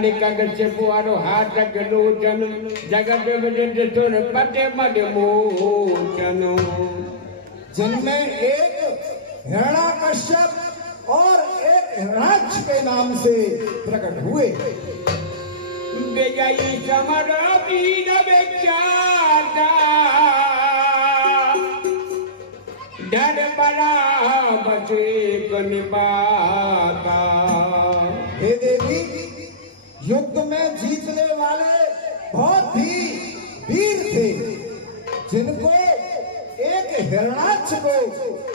हिरण्यकशिपु हाथ लोचन जगत विदित पटे मद मोचन। जिनमें एक हिरण्यकश्यप और एक हिरण्याक्ष के नाम से प्रकट हुए। विजयी समर वीर विख्याता डर बड़ा बसे निपाता। हे देवी, युद्ध में जीतने वाले बहुत ही वीर थे, जिनको एक हिरण्याक्ष को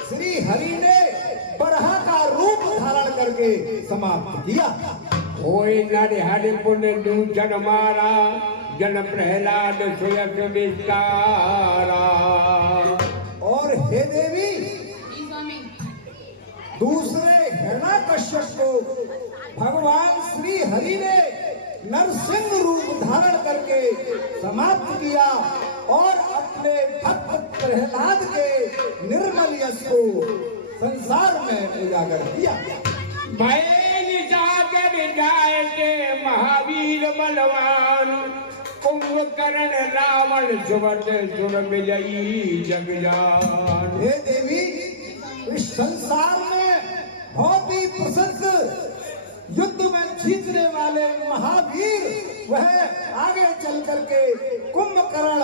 श्री हरि ने बरहा का रूप धारण करके समाप्त किया। होय नर हरि पुण्य दूचन मारा जन प्रहलाद सुयस विस्तारा। और हे देवी, दूसरे हिरण्याकश्यप को भगवान श्री हरि ने नरसिंह रूप धारण करके समाप्त किया और अपने भक्त प्रहलाद के निर्मल यश को संसार में उजागर किया। भय जागर जाए के महावीर बलवान कुंभकर्ण रावण सुभद्र सुर विजयी जगजान। हे देवी, इस संसार में बहुत ही प्रसिद्ध युद्ध में जीतने वाले महावीर वह आगे चल करके कुंभकर्ण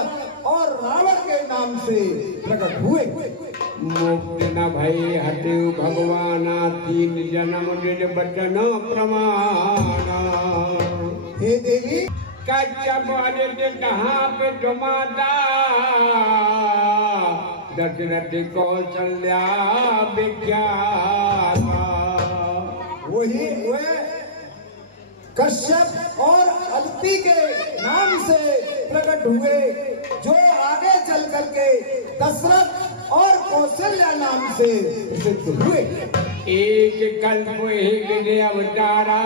और रावण के नाम से प्रकट हुए। मुक्त न भय हटे भगवाना तीन जन्म निज बचन प्रमाणा। हे देवी, कच्छप कहाँ पे जमाता दशरथ कौशल्या विख्याता। वही वे कश्यप और अदिति के नाम से प्रकट हुए, जो आगे चल करके दशरथ और कौशल्या नाम से प्रसिद्ध हुए। एक कल्प एक अवतारा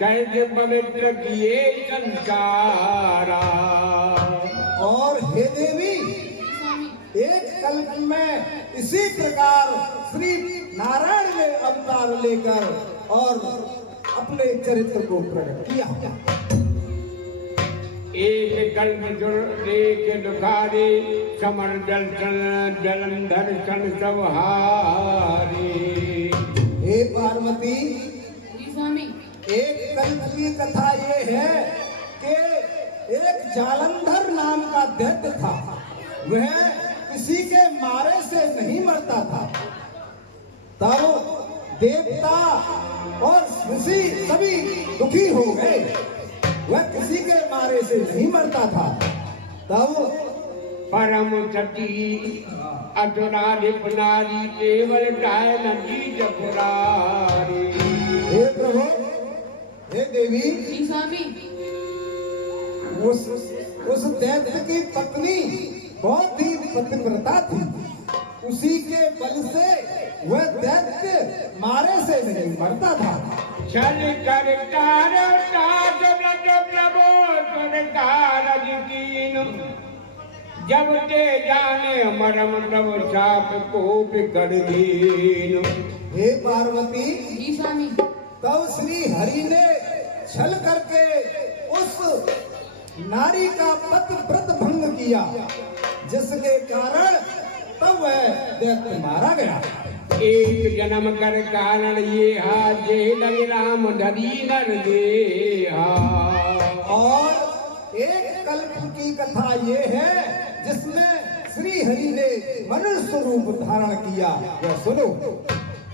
कैसे पवित्र किए संसारा। और हे देवी, एक कल्प में इसी प्रकार श्री नारायण ने अवतार लेकर और अपने चरित्र को प्रकट किया। एक कल्प एक दुखारी समर जलंधर सन सवहारी। हे पार्वती, एक कल्प की कथा ये है कि एक जालंधर नाम का दैत्य था। वह किसी के मारे से नहीं मरता था। तब देवता और ऋषि सभी दुखी हो गए। वह किसी के मारे से नहीं मरता था। तब परम सती अतुराधिप नारी केवल गाय नदी जपुरारी। हे प्रभु, हे देवी, उस दैत्य की पत्नी बहुत ही पतिव्रता थी। उसी के बल से वह दैत्य मारे से नहीं मरता था। चल कर जब ते जाने मरम तब साप को बिगड़ दीन। हे पार्वती, तब श्री हरि ने छल करके उस नारी का पतिव्रत भंग किया, जिसके कारण तब वह दैत्य मारा गया। एक जन्म कर कारण ये जे लग राम धरी नर दे। और एक कल्प की कथा ये है जिसमें श्री हरि ने मनुष्य रूप धारण किया। वह सुनो।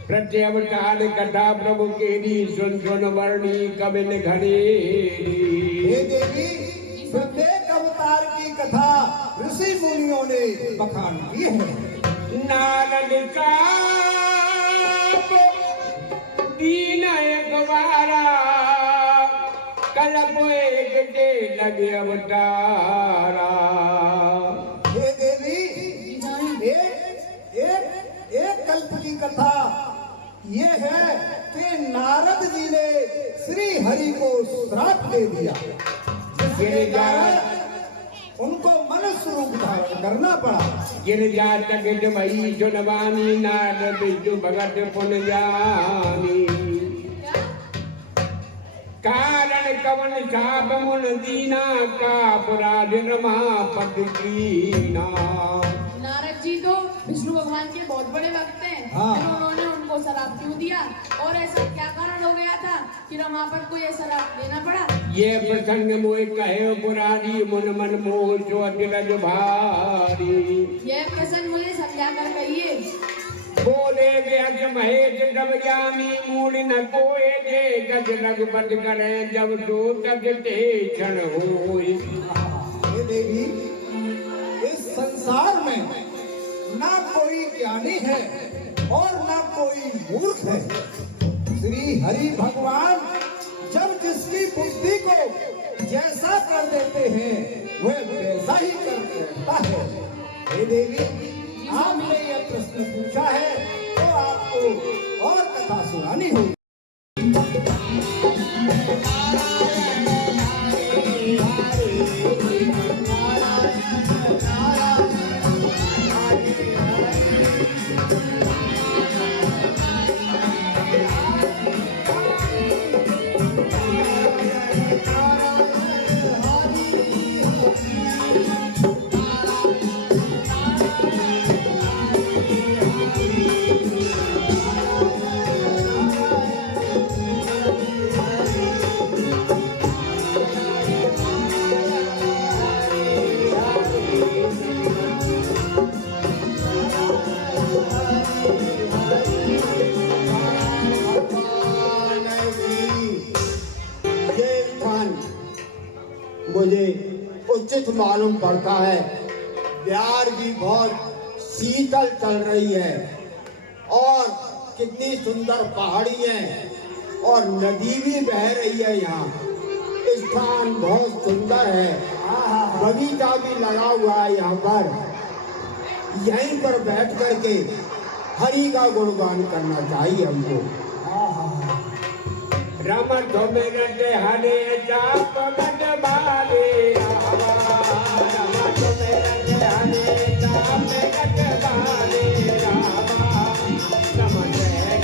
प्रत्यवतार कथा प्रभु केरी सुन सुन वर्णी कबिन घनेरी। हे देवी, प्रत्येक अवतार की कथा ऋषि मुनियों ने बखान की है। नारद का दीन एक बारा कल्प एक के लगे अवतारा। हे देवी, एक कल्प की कथा ये है कि नारद जी ने श्री हरि को श्राप दे दिया, जिसके कारण उनको मनुष्य रूप धारण करना पड़ा। गिरजा जगत भई सुनवानी नारद बिजु भगत पुन जानी। कारण कवन साप मुन दीना का अपराध रमापत कीना। नारद जी तो विष्णु भगवान के बहुत बड़े भक्त हैं। हाँ। फिर उन्होंने उनको शराब क्यों दिया और ऐसा क्या कारण हो गया था कि रमापत को ये शराब देना पड़ा? ये प्रसंग मोहि कहे पुरारी मुन मन मोह सोच लग भारी। यह प्रसंग मुझे समझा कर कहिए। बोले व्यज महेश जब जामी मूड न कोय जे गज रघुपत करें जब तू तक ते क्षण होई। हे देवी, इस संसार में ना कोई ज्ञानी है और ना कोई मूर्ख है। श्री हरि भगवान जब जिसकी बुद्धि को जैसा कर देते हैं वह वैसा ही कर देता है। हे देवी, आपने यह प्रश्न पूछा है तो आपको और कथा सुनानी होगी। मुझे उचित मालूम पड़ता है। बिहार भी बहुत शीतल चल रही है और कितनी सुंदर पहाड़ी है और नदी भी बह रही है। यहाँ स्थान बहुत सुंदर है, बगीचा भी लगा हुआ है। यहाँ पर यहीं पर बैठ करके हरि का गुणगान करना चाहिए हमको। रमन तो मेरे हरे जाप गट बाले रामा। रमन तो मेरे हरे जाप गट बाले रामा। रमन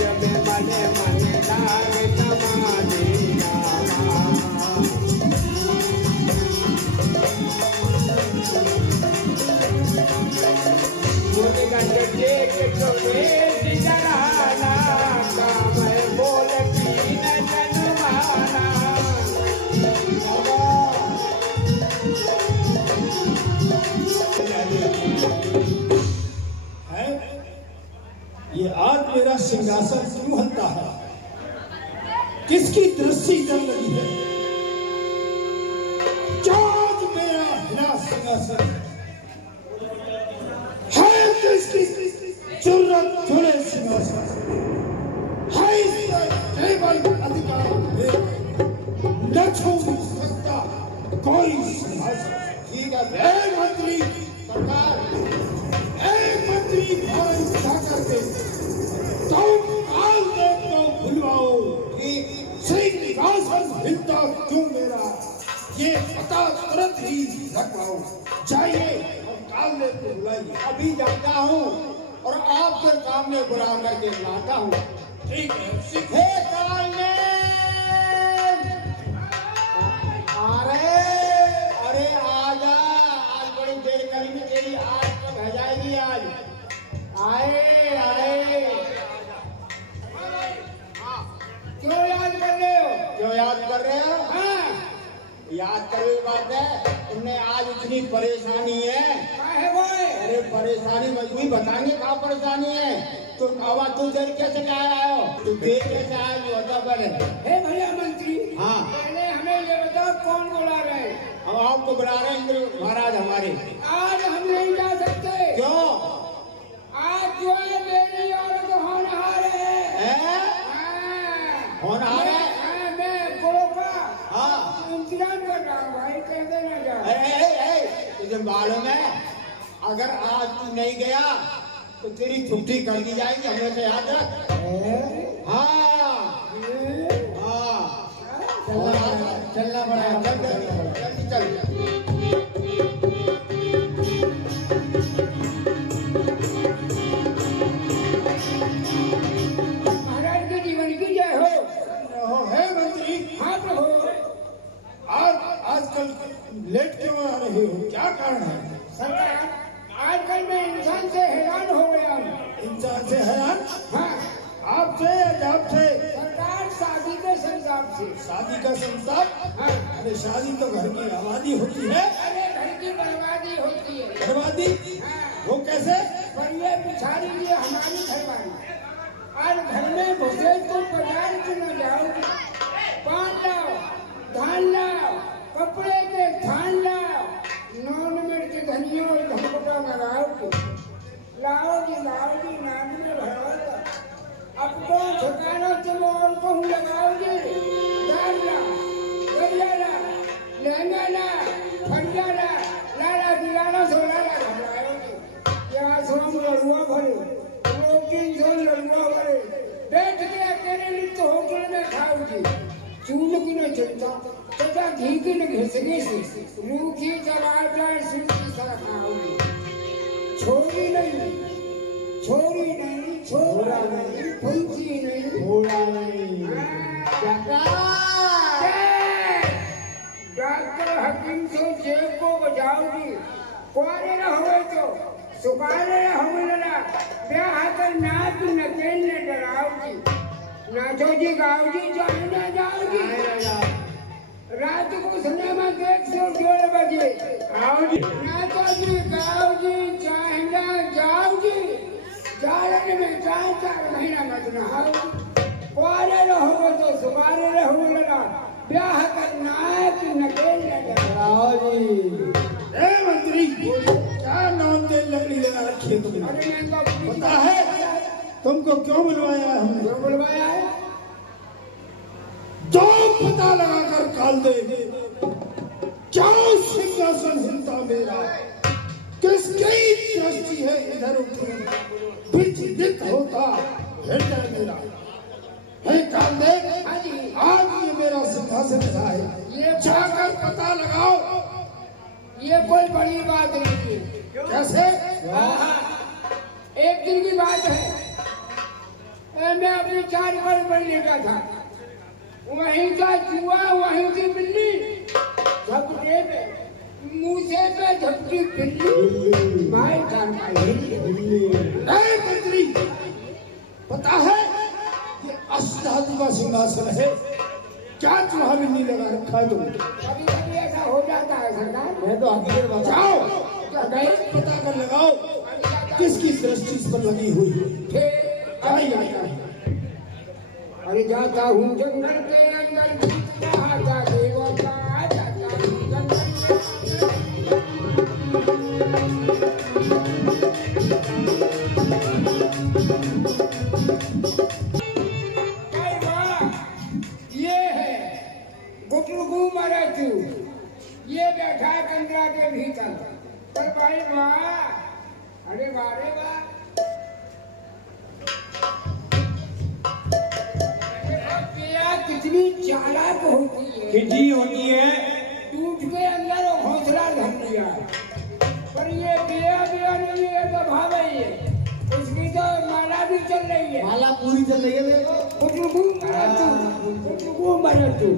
जब मने मने लाग समाधि रामा। मुझे गट टेक चोरे सिजराना का मैं बोल की न जनमाना। है ये आज मेरा सिंहासन क्यों हलता है? किसकी दृष्टि जल रही है? क्या आज मेरा हिला सिंहासन है? किसकी जरूरत जुड़े सिंहासन है? इसका केवल अधिकार है, न छोड़ सकता कोई सिंहासन। ठीक है मंत्री सरकार, एक मंत्री भारत जाकर के तुम काल देव को भुलवाओ कि सिंहासन हिलता क्यों मेरा, ये पता तुरंत ही रखवाओ। जाइए और काल देव को बुलाइए। अभी जाता हूँ और आपके सामने बुला करके लाता हूँ। ठीक है। हे कालने, अरे आजा, आज बड़ी देर करेंगे तेरी, आज तो रह जाएगी आज। आए आए, क्यों याद कर रहे हो? क्यों याद कर रहे हो? हाँ, याद करने की बात है, तुमने आज इतनी परेशानी है। काहे बोए? अरे परेशानी मजबूरी बताएंगे कहाँ परेशानी है। तो अब तू देर कैसे आया हो? तू देर कैसे आया जो होता पहले? हे भैया मंत्री, हाँ। पहले हमें ये बताओ कौन बुला रहे हैं? हम आपको बुला रहे हैं इंद्र महाराज हमारे। आज हम नहीं जा सकते। क्यों? आज जो है मेरी औरत होनहार है। हाँ। होनहार है? हाँ, मैं गुरु का हाँ। इंतजाम कर रहा हूँ भाई, कह देना जा। तुझे मालूम है अगर आज तू नहीं गया तो तेरी छुट्टी कर दी जाएगी, हमें तो याद रख। हाँ हाँ, चलना पड़ा। चल चल चल। महाराज के जीवन की जय हो। है मंत्री। हाँ प्रभु। से है हाँ आपसे या जाप से? सरकार शादी के संसाप से। शादी का संसाप? हाँ अरे शादी तो घर की आबादी होती है। अरे घर की बर्बादी होती है। बर्बादी? हाँ वो कैसे? पर ये पिछाड़ी लिए हमारी घरवाली और घर में घुसे तो बाजार के न जाओगे। पान लाओ, धान लाओ, कपड़े के थान लाओ, नॉन मिर्च धनिया और धमपटा लगाओगे। लाओगी नान में भरोगा। अब तो ठिकाना चलो और कहूँ लगाओगे। दाल ला, दरिया ला, लहंगा ला, फरिया ला, लाला दिलाना सोला ला घबराओगे। यहाँ सोम लड़ुआ भरे, 2-3 लड़ुआ भरे, बैठ के अकेले लिप्त होटल में खाओगे। चून की न चिंता, तथा घी की न घिसगी से, रूखी जवाबदार सूखी सा खाओगे। छोरी नहीं, छोरा नहीं, फुंसी नहीं, थोड़ा नहीं। डॉक्टर हकीम से जेब को बचाओगी। कुआरे न हुए तो सुपारे न हुए लड़ा, ब्याह कर नाक नकेल न डराओगी। नाचोगी गाओगी चाहे न जाओगी। रात को सिनेमा देख से 1:30 बजे आओगी। नाचोगी गाओगी चाहे न जाओगी। जाड़न में 4 महीना मत नहाओगी। कुआरे न हुए तो सुपारे न हुए लड़ा, ब्याह करना है कि नकेल ए मंत्री, क्या नाम तेल लकड़ी लगा रखी है तुमने? अरे मैं तो पता है तुमको क्यों बुलवाया है हमने? क्यों बुलवाया है? जो पता लगा कर काल दे, क्या सिंहासन हिलता मेरा, किसकी दृष्टि है इधर उधर, विचलित होता हृदय मेरा। हे काल दे, आज ये मेरा सिंहासन है, ये जाकर पता लगाओ। ये कोई बड़ी बात नहीं है। कैसे? एक दिन की बात है, मैं अपनी 4 पर लेटा था। वहीं का चूहा, वहीं की बिल्ली, झपटे पे मूसे पे झपटी बिल्ली, भाई जान मंत्री, पता है ये अष्टधातु का सिंहासन है, क्या चूहा बिल्ली लगा रखा है तुमने? कभी कभी ऐसा हो जाता है सरकार। मैं तो हकीकत बताओ, पता कर लगाओ किसकी दृष्टि इस पर लगी हुई है। अरे जाता हूँ जंगल के अंदर, जाता देवता, जाता हूँ जंगल ये है गुटलगू मराठू, ये बैठा कंदरा के भीतर। पर भाई वाह, अरे वाह रे वाह, कितनी चालाक होती है। कितनी होती है? टूट के अंदर घोंसला धर लिया। पर ये बिया नहीं है तो भाग रही है। उसकी तो माला भी चल रही है। माला पूरी चल रही है देखो। गुटलगू मराठू।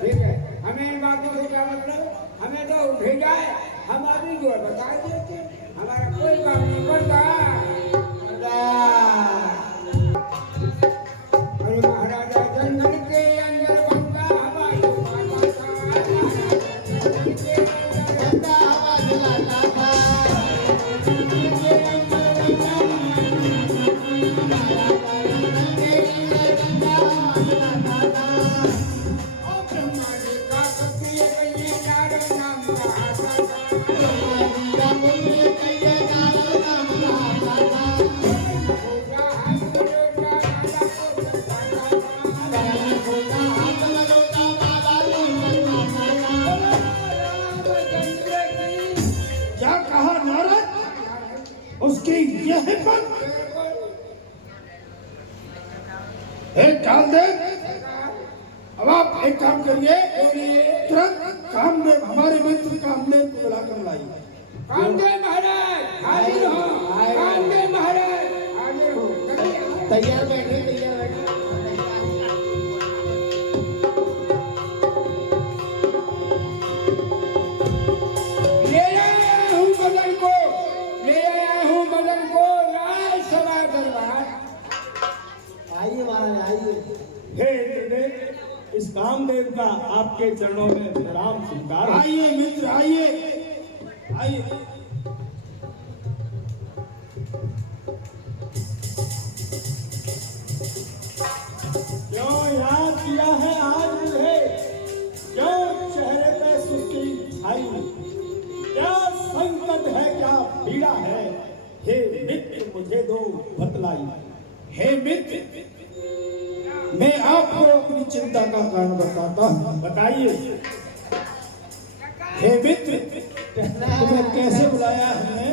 ठीक है, हमें इन बातों से क्या मतलब? हमें तो भेजा है, हम अभी जो बता देते, हमारा कोई काम नहीं करता। अरे महाराजा जंगल के अंदर बंदा हवा क्या कहा नारद? उसकी यह हिम्मत? काल दे, अब आप एक काम करिए, तुरंत कामदेव, हमारे मित्र कामदेव को बुलाकर लाइए। कामदेव महाराज हाजिर हो। कामदेव महाराज हाजिर हो। तैयार बैठे, तैयार बैठे। ले आया हूँ मदन को, राज दरबार। आइए महाराज आइए। हे इंद्रदेव, इस कामदेव का आपके चरणों में प्रणाम स्वीकार। आइए मित्र आइए आइए। क्यों याद किया है आज मुझे? क्यों चेहरे पे सुस्ती छाई? क्या संकट है, क्या पीड़ा है? हे मित्र मुझे दो बतलाई। हे मित्र, मैं आपको अपनी चिंता का कारण बताता हूँ। बताइए। हे मित्र, तुम्हें कैसे बुलाया हमने?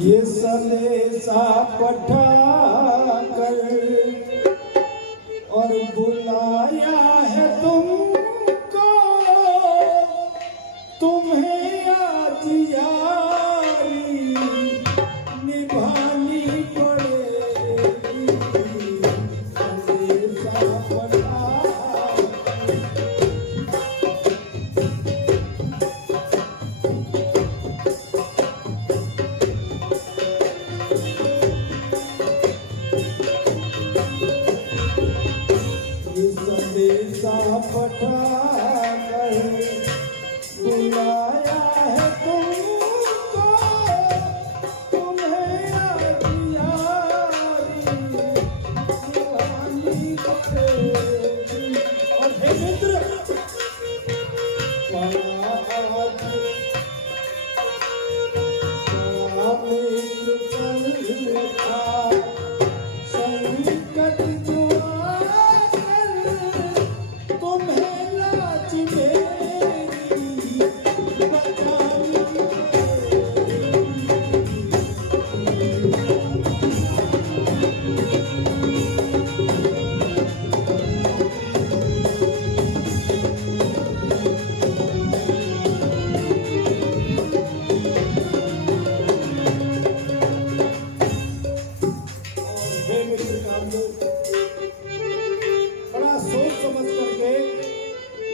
ये संदेशा पठा कर और बुलाया है तुमको, तुम्हें आज यारी निभानी पड़ेगी। संदेशा पठा संदेशा पठा कर बुलाया है तुमको, तुम्हें आज यारी निभानी पड़ेगी। और हे मित्र, संकट जो आकर तुम्हें लाज मेरी बचानी हे मित्र कामदेव, बड़ा सोच समझ करके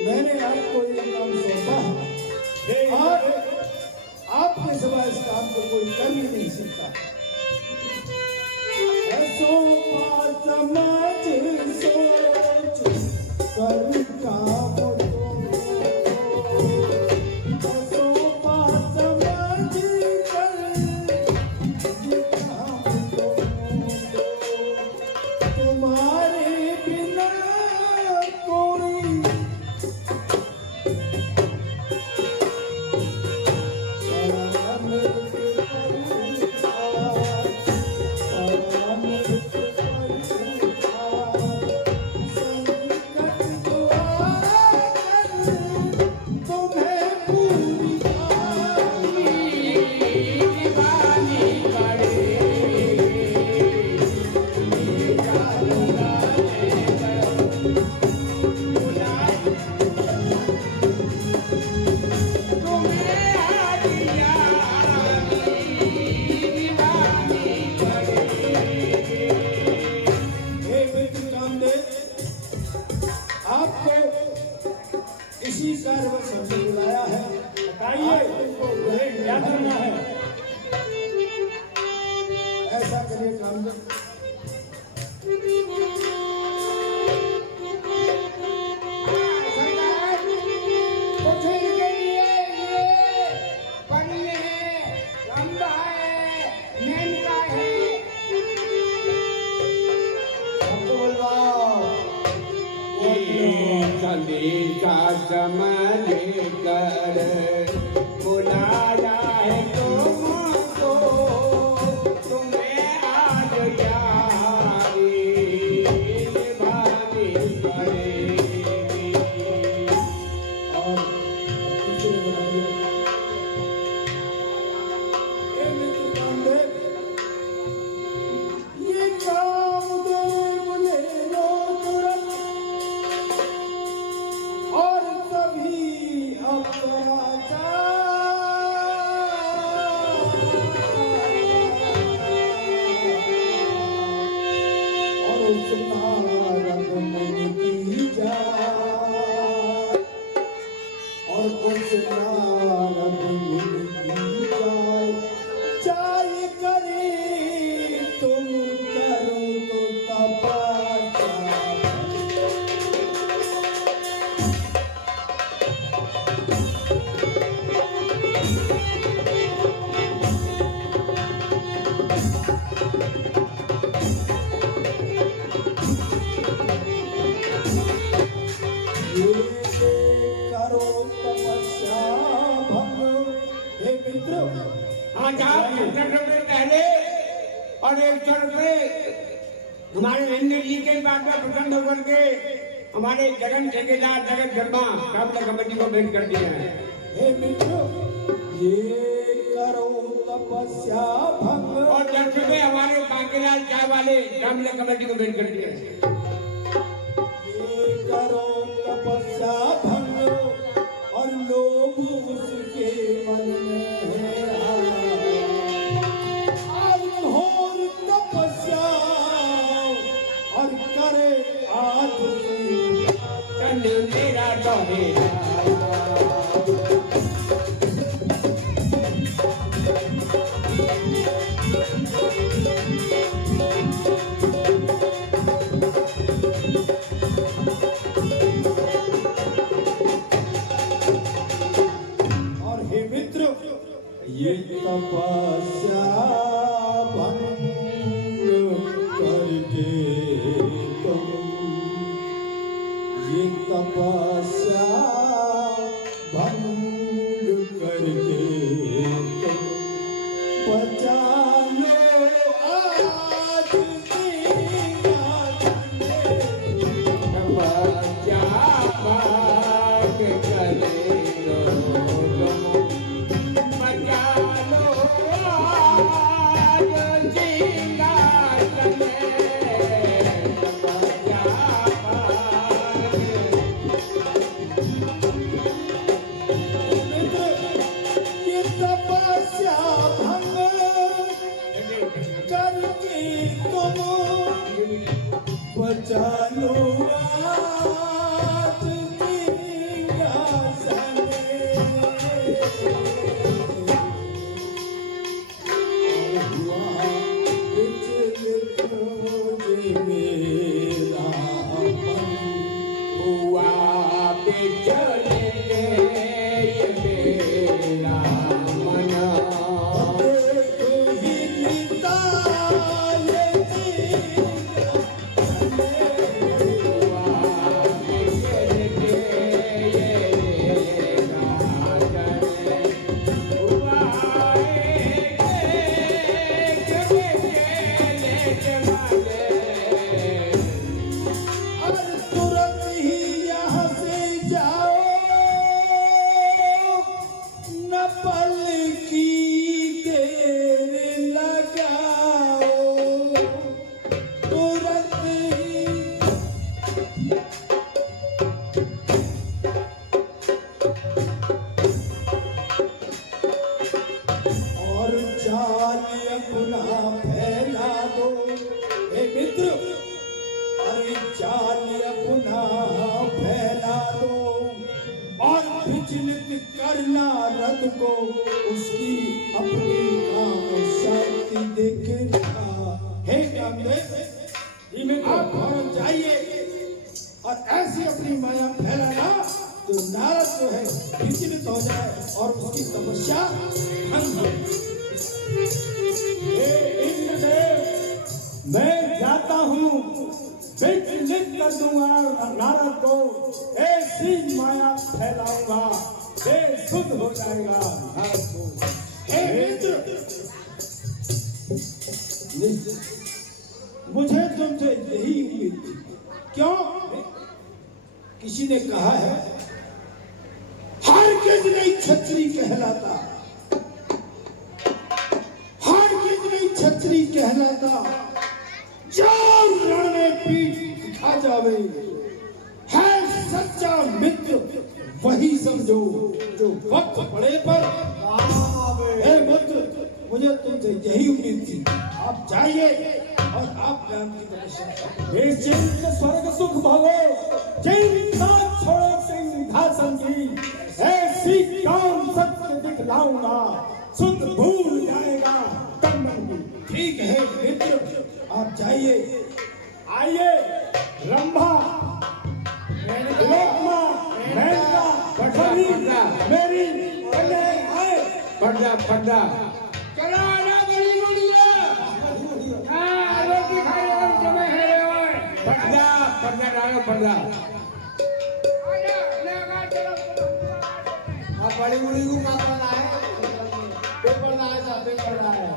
मैंने आपको ये काम सौंपा है और आपके सिवा इस काम को कोई कर ही नहीं सकता। सौंपा समझ सोच कर काम को, सौंपा समझ कर तुम्हारे बिना कोई संकट जो आकर तुम्हें पूरी हे मित्र कामदेव, आपको इसी कारणवश हमने बुलाया है। बताइए मुझे क्या करना है? ऐसा करिए कामदेव, सरकार, कुछ इनके लिए ये पन्ने हैं, लंबा है, मेनका है। हमको बुलवाओ। संदेशा समझ कर बुलाया है तुमको, तुम्हें आज यारी निभानी पड़ेगी। और दूसरे बुलाइए। हे मित्र कामदेव, ये कामदेव ले लो तुरंत और सभी और उसका रंग मन की जाए, और उसका रंग मन की जाए, चाय करे ₹70 पहले और 100 रुपए हमारे रंजीत जी के बात में प्रसन्न होकर के हमारे जगन ठेकेदार जगत शर्मा काबला कमेटी को भेंट कर दिया है। हे मित्र, ये करो तपस्या भंग और 10 रुपए हमारे बांकीलाल चाय वाले काबला कमेटी को भेंट कर दिया है। ये करो तपस्या भंग और लोभ उसके मन में है और घोर तपस्या और करे आज चंद मेरा डोहेरा और हे मित्र, ये तपस्या भंग करके तुम ये तपस्या भंग करके तुम बचा लो आज क्या बात करे ये तपस्या भंग करके तुम बचा लो आज हुआ बेचले ये मेरा मन तुरंत ही यहाँ से जाओ न पल की देर लगाओ तुरंत ही और जाल अपना फैला दो हे मित्र अरे जाल अपना फैला दो और विचलित करना रथ को उसकी अपनी काम शक्ति देखना हे कामदेव आप भारत जाइए और ऐसी अपनी माया फैलाना तो नारद जो है विचलित हो जाए और उसकी तपस्या भंग हो। हे इंद्रदेव, मैं जाता हूँ विचलित कर दूंगा नारद को ऐसी माया फैलाऊंगा ये शुद्ध हो जाएगा नारद को। हे मित्र, मुझे तुमसे यही उम्मीद थी। क्यों? किसी ने कहा है हर किस नहीं छतरी कहलाता, हर किस नहीं छतरी कहलाता, जो रण में पीठ दिखा जावे है सच्चा मित्र वही समझो जो वक्त पड़े पर हे मित्र, मुझे तुमसे यही उम्मीद थी। आप जाइए और आप ज्ञान की तपस्या निश्चिंत स्वर्ग सुख भोगो, चिंता छोड़ो सिंहासन की, ऐसी काम सत्य दिखलाऊंगा, सुध भूल जाएगा कंगन की। ठीक है मित्र, आप जाइए। आइए रंभा, लोकमा, मेनका, सभी मेरी कन्याएं आए। पर्दा पर्दा चला ना बड़ी मुड़िया हाँ रोटी खाए और जमे है और पर्दा पर्दा डालो पर्दा आप बड़ी मुड़ी को का लाए पेपर लाए था पेपर कर रहा है।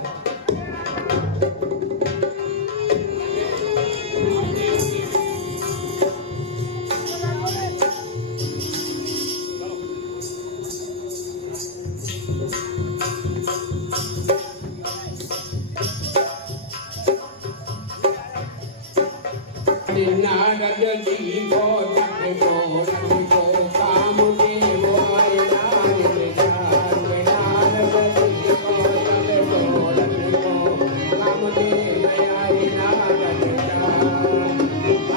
नारद जी को काम देव आए नारद नारद जी को काम देव आए नारद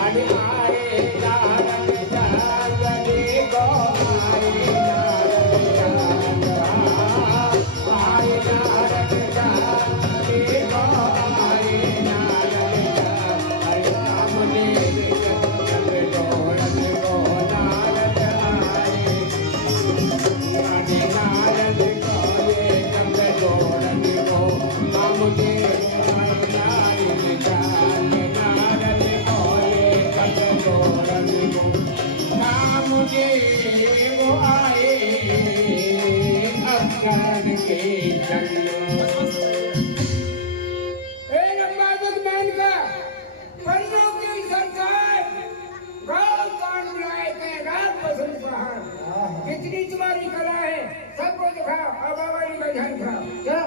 अरे आए नारद जी को आए नारद आए नारद जी को आए नारद अरे काम देव ए लंबावत मान का पन्नों की सरकार गाँव कान बुलाए थे रात पसंद पहाड़ कितनी तुम्हारी कला है सबको दिखाओ अब वाली का ध्यान दिखाओ क्या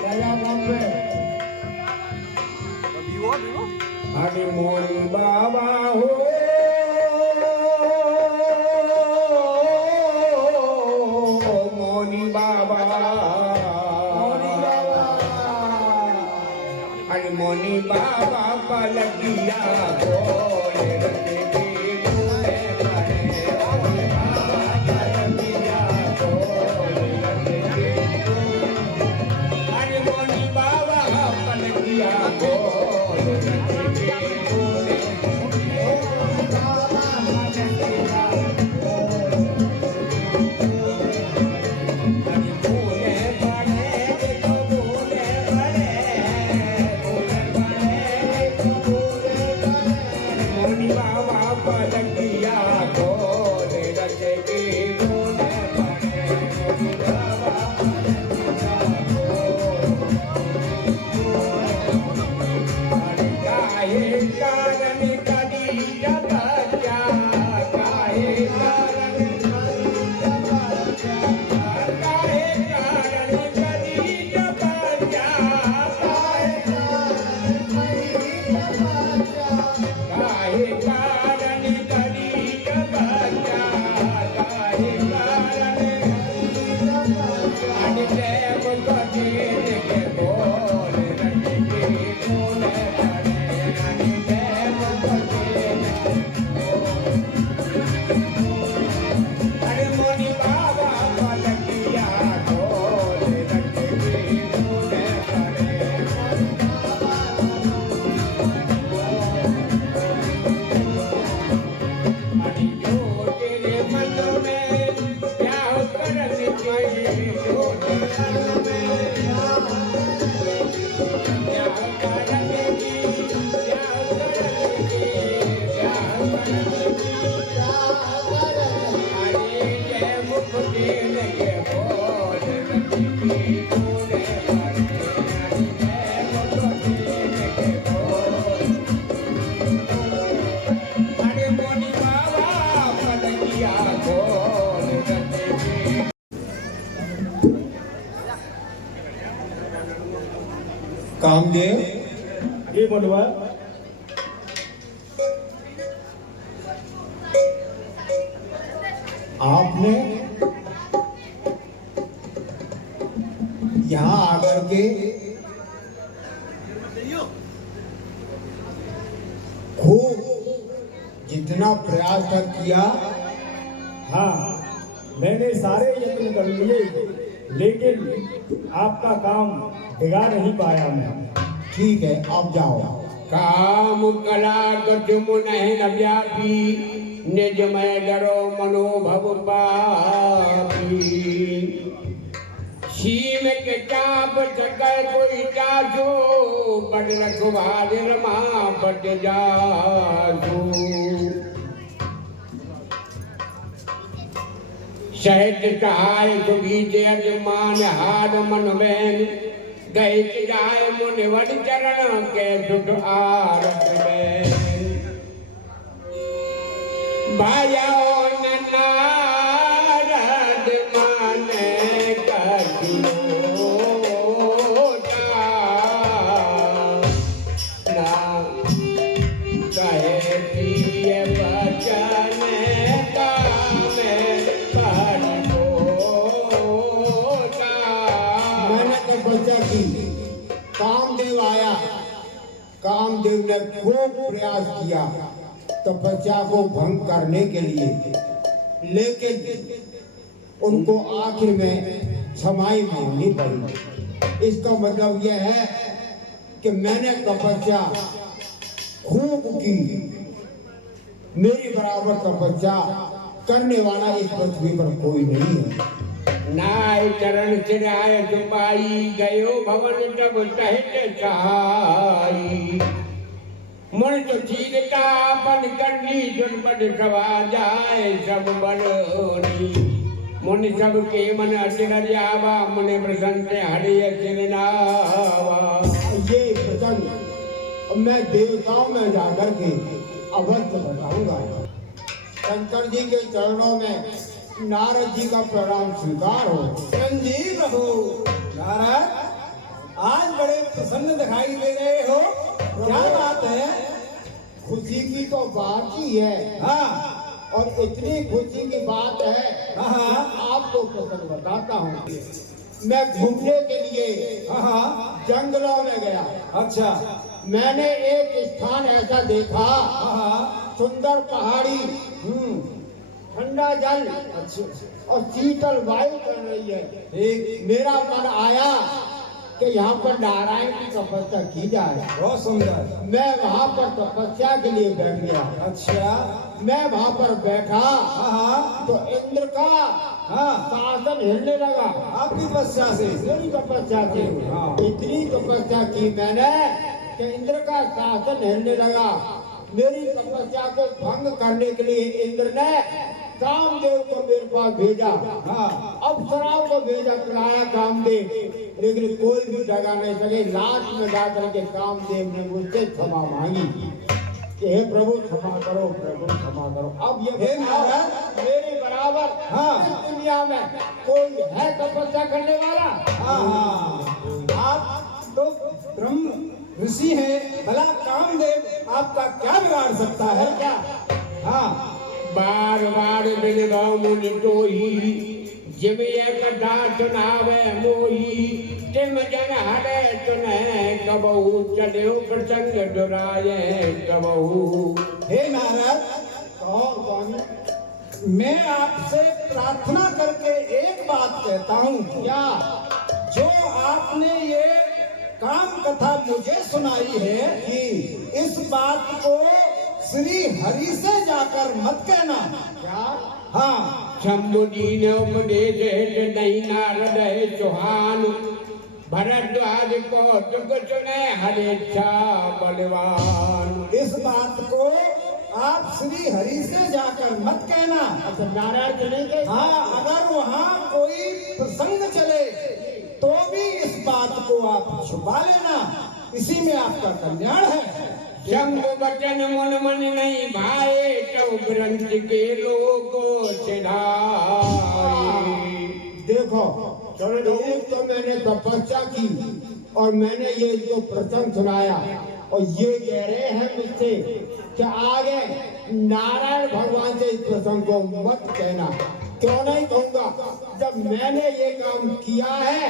चला काम पे अरे मोरी बाबा हो मोरी बाबा अरे मोनी बाबा पलकिया बोले रते बोले बड़े मोनी बाबा पलकिया बोले रते अरे मोनी बाबा पलकिया बोले रते बोले कामदेव ये बोलवा आपने यहाँ आकर के खूब जितना प्रयास तक किया, हाँ मैंने सारे यत्न कर लिए लेकिन आपका काम बिगाड़ नहीं पाया मैं। ठीक है आप जाओ। काम कला गजमुन न व्यापी निज में डरो मनोभव पापी सीम के चाप चकर कोई जाजो बड़ रखवार रमा बट जाजो सहज सहाय सुगीते अजमान हार मन बैन गए जाए मुनिवर चरण के सुख आरत में भाया नारद माने कहियो ना कहे प्रिय वचन कामे पर होता। मैंने तपस्या की, कामदेव आया, कामदेव ने खूब प्रयास किया तपस्या को भंग करने के लिए, लेकिन उनको आखिर में क्षमाई मांगनी पड़ी। इसका मतलब यह है कि मैंने तपस्या खूब की, मेरी बराबर तपस्या करने वाला इस पृथ्वी पर कोई नहीं है। नाय चरण चिराय दुपाई गयो भवन जब सहज सहाई मन तो चीरता बन करनी दुर्बल सवा जाए सब बड़ोनी मुनि सब के मन असिर जावा मुनि प्रसन्न से हरिय सिरनावा। ये प्रसंग मैं देवताओं में जाकर के अवश्य बताऊंगा। शंकर जी के चरणों में नारद जी का प्रणाम स्वीकार हो। संजीव हो नारद, आज बड़े प्रसन्न दिखाई दे रहे हो, क्या बात है? खुशी की तो बात ही है, हाँ और इतनी खुशी की बात है, हाँ आपको प्रसंग बताता हूँ। मैं घूमने के लिए हाँ जंगलों में गया। अच्छा मैंने एक स्थान ऐसा देखा, हाँ सुंदर पहाड़ी, ठंडा जल और शीतल वायु चल रही है। ठीक, मेरा मन आया कि यहाँ पर नारायण की तपस्या की जाए। बहुत सुंदर। मैं वहाँ पर तपस्या के लिए बैठ गया। अच्छा मैं वहाँ पर बैठा हाँ तो इंद्र का हाँ शासन हिलने लगा। आपकी तपस्या से। मेरी तपस्या से हाँ। इतनी तपस्या की मैंने कि इंद्र का शासन हिलने लगा। मेरी तपस्या को भंग करने के लिए इंद्र ने कामदेव को मेरे पास भेजा। हाँ अप्सराओं को भेजा, कराया कामदेव, लेकिन कोई भी डगा नहीं सके। लास्ट में जाकर के कामदेव ने मुझसे क्षमा मांगी कि हे प्रभु क्षमा करो, प्रभु क्षमा करो। अब ये हे नारद, मेरे बराबर हाँ। इस दुनिया में कोई है तपस्या करने वाला? हाँ आप तो ब्रह्म ऋषि हैं, भला कामदेव आपका क्या बिगाड़ सकता है? क्या हाँ बार बार बिलगाओ मुनि टोही जिव कथा सुनावे मोही तिम जन हरे तुने कबहू चलो प्रसंग दुराये कबहू। हे नारद, कहो स्वामी। मैं आपसे प्रार्थना करके एक बात कहता हूँ। क्या? जो आपने ये काम कथा मुझे सुनाई है कि इस बात को श्री हरि से जाकर मत कहना। क्या? हाँ शंभुजी ने उपदेश नहीं नारद है चौहान भरद्वाज को दुख सुने हरेच्छा बलवान। इस बात को आप श्री हरि से जाकर मत कहना। अच्छा, नारायण चलेंगे? हाँ, अगर वहाँ कोई प्रसंग चले तो भी इस बात को आप छुपा लेना, इसी में आपका कल्याण है। शंभु बचन मन मन नहीं भाए तो ग्रंथ के लोगों चिढ़ाए। देखो, एक तो मैंने तपस्या की और मैंने ये जो प्रसंग सुनाया, और ये कह रहे हैं मुझसे कि आगे नारायण भगवान से इस प्रसंग को मत कहना। क्यों नहीं कहूँगा? जब मैंने ये काम किया है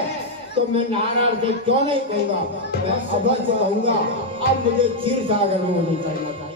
तो मैं नारायण से क्यों नहीं कहूँगा? मैं अवश्य कहूँगा। अब मुझे क्षीर सागर में निकलना चाहिए।